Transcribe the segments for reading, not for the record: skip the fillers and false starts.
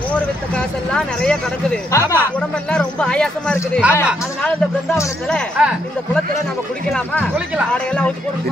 மோர் வித்த காசெல்லாம் நிறைய கிடக்குது. உடம்பெல்லாம் ரொம்ப ஆயாசமா இருக்குது. அதனால இந்த பிருந்தாவனத்துல இந்த குளத்துல நம்ம குளிக்கலாமா? குளிக்கலாம். ஆடையெல்லாம் ஊத்தி போடுங்க.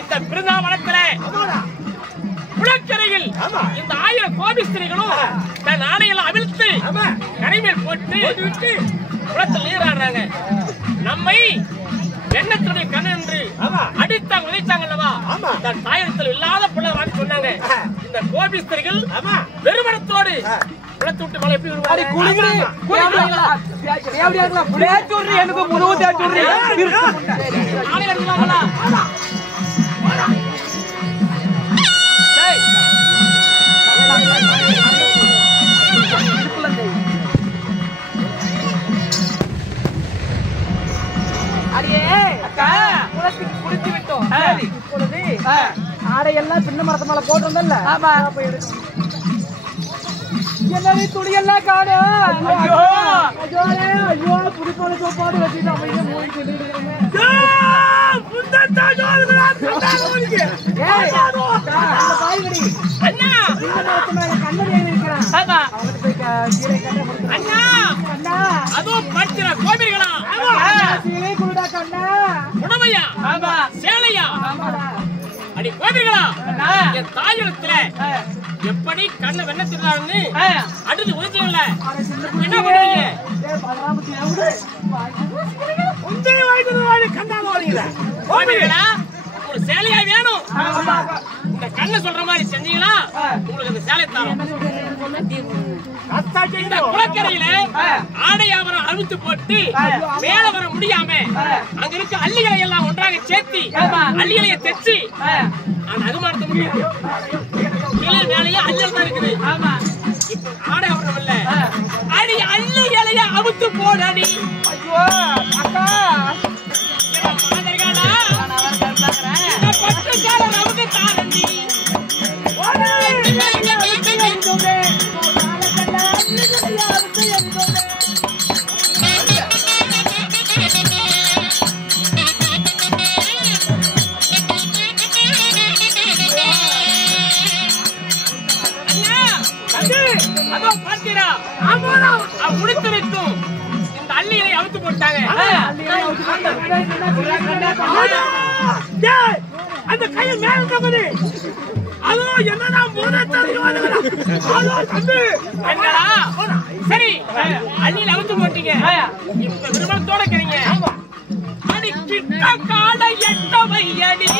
இந்த பிருந்தாவனத்துல குளக்கரையில் இந்த 1000 கோபிஸ்திரிகளும் தன் ஆடையெல்லாம் அவிழ்த்து கரைமேல் போட்டு குளத்தில் நீராடுறாங்க. நம்மை எண்ணத்துடைய கண் என்று அடித்தாங்க உதைத்தாங்க அல்லவா? தன் தாயத்தில் இல்லாத பிள்ளை சொன்னாங்க. இந்த கோபிஸ்திரிகள் பெருமனத்தோடு குளத்தை விட்டு மழை எப்படி குளித்து விட்டோம். இப்பொழுது ஆடையெல்லாம் சின்ன மரத்து மேல போட்டிருந்தல்ல, என்னது துணியெல்லாம் காணு. ஐயோ புதுப்போல சோப்பாடு வச்சுட்டு எப்படி கண்ண வெண்ணத்திருந்தாங்கன்னு அடுத்து உதவில என்ன பண்ணுவீங்க? ஒரு சேலையா வேணும். இந்த கண்ண சொல்ற மாதிரி செஞ்சீங்களா உங்களுக்கு அந்த சேலை தரும். இந்த குளக்கரையில ஆடையாவரம் அழுத்து போட்டு மேல வர முடியாம அங்க இருக்க அள்ளிகளை எல்லாம் ஒன்றாக சேர்த்து அள்ளிகளைய தைச்சு அனுமானத்தை முடியும். வேலையா அள்ளல் தான் இருக்குது. இப்ப ஆடை அவரம் இல்ல, அடி அள்ளி இலைய அவுத்து போடடி. முடித்து வைக்கும் இந்த அள்ளியை அவுத்து போட்டாங்க. அந்த கையை மேல அதோ என்னடா சரி அள்ளியில அவுத்து போட்டீங்க. இப்ப விரும்பத்தோட இருக்கிறீங்க. அடி கிட்ட காடை எட்ட வையடி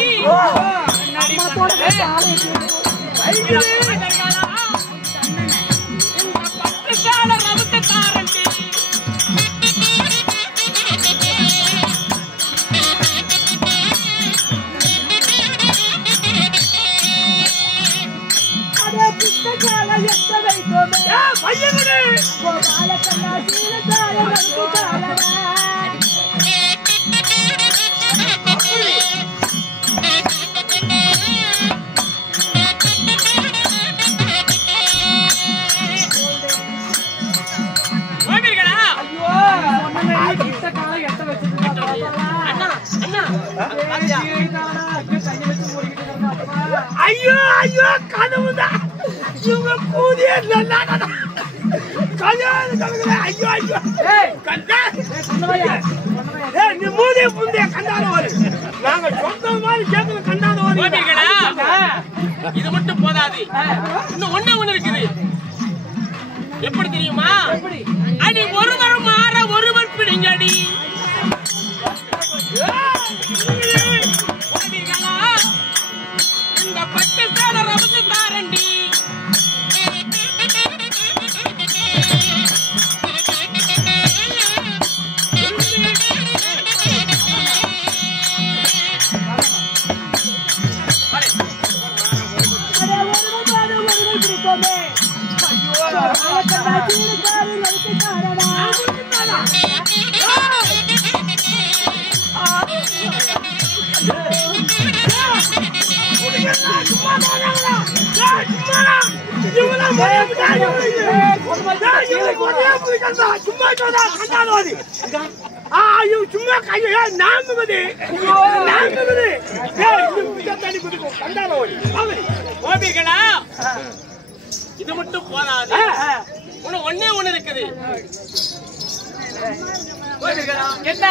ஐயோ ஐயோ கனவுதான். இவங்க கூதிய ஐயோ ஐயோ கண்டா நீ மூதே புந்தே கண்டாதவர் நாங்க சொந்த மாதிரி கேட்கல கண்டாதவர் இது மட்டும் போதாது இன்னும் ஒண்ணு இருக்குது எப்படி தெரியுமா அடி ஒருவர் மாற ஒருவர் பிடிங்கடி இந்த பட்டு சேலை ரவுந்து தாரண்டி சும்மா கையோ நான்குவது கோபிகளா இது மட்டும் போதாது ஒண்ணே ஒண்ணு இருக்குது என்ன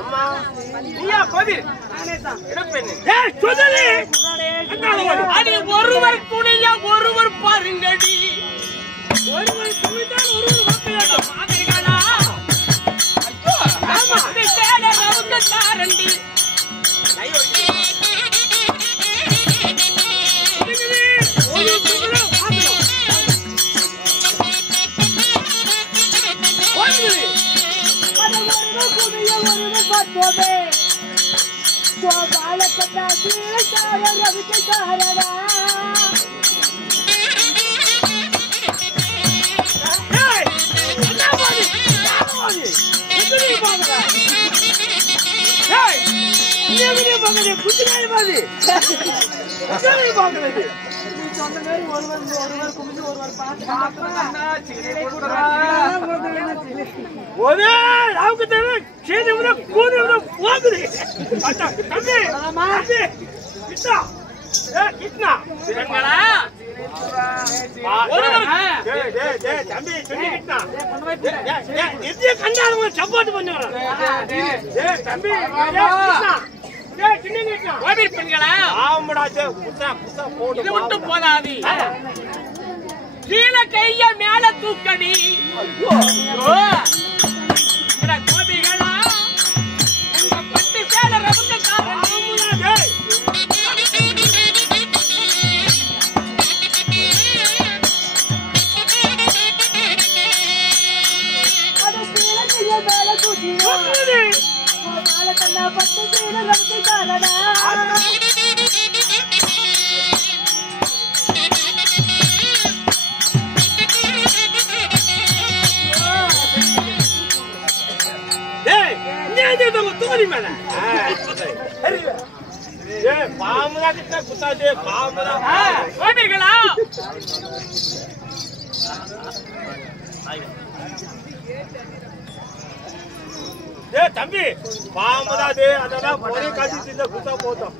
அம்மா நீயா கோவில் அடி ஒருவர் குனிய ஒருவர் பாருங்கடி ஒருவர் குனிந்தால் ஒருவர் வாக்குகளா சேலை ரவுந்து தாரண்டி சப்போர்ட் பண்ணுவாங்க இது மட்டும் போதாது கீழே கைய மேல தூக்கடி கோபிகளா உங்க பட்டு சேலை ரவுந்து தாரண்டி தம்பி பாம்புதாது அதெல்லாம் ஒரே காட்சி தின்ன குத்தா போட்டோம்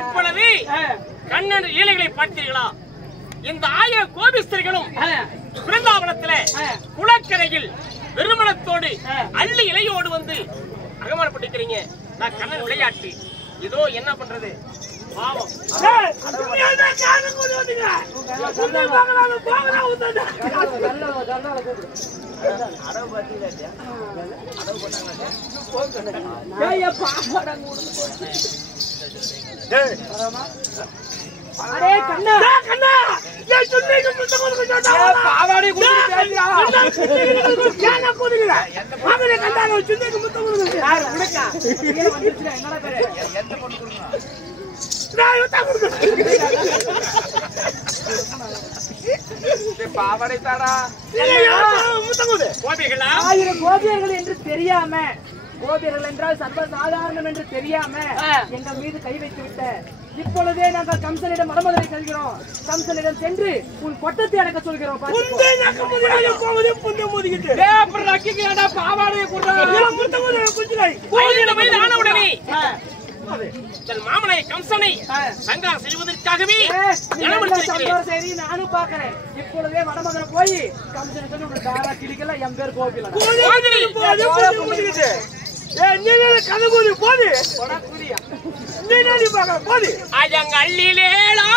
இப்பொழுது கண்ணன் லீலைகளை பார்த்தீர்களா? இந்த 1000 கோபிஸ்திரிகளும் பிருந்தாவனத்திலே குளக்கரையில் வெறுமனத்தோடு அள்ளி இலையோடு வந்து அகமானப்பட்டிருக்கிறீங்க. நான் கண்ணன் விளையாட்டு இதோ என்ன பண்றது பாவம். अरे कन्ना कन्ना ये चुन्नी को मुझसे कौन कुछ होता है पावाड़ी कुछ क्या ना कूद गया हमने कन्ना को चुन्नी को मुझसे कौन यार उड़का ये मंदिर से என்னடா करे எந்த பொண்ணு குடுங்க நான் யோட்டா குடுங்க ये पावाड़ी தாடா இல்லையா முத்த குடு கோபிகளா 1000 கோபியர்கள் என்று தெரியாம கோபியர்கள் என்றால் சர்வ சாதாரணம் என்று தெரியாம எங்க மீது கை வைத்து விட்ட இப்பொழுதே நாங்கள் கம்சனிடம் மடமகனை செல்கிறோம். கம்சனிடம் சென்று உன் கொட்டத்தை அடக்க சொல்கிறோம். மாமனை கம்சனை சங்காரம் செய்வதற்காகவே சரி நானும் பாக்குறேன். இப்பொழுதே மடமகனை போய் கம்சனை சொல்லி உனக்கு தாரா கிளிக்கல என் பேர் கோபில கதகூதி போது அஜங்கல்லிலேலா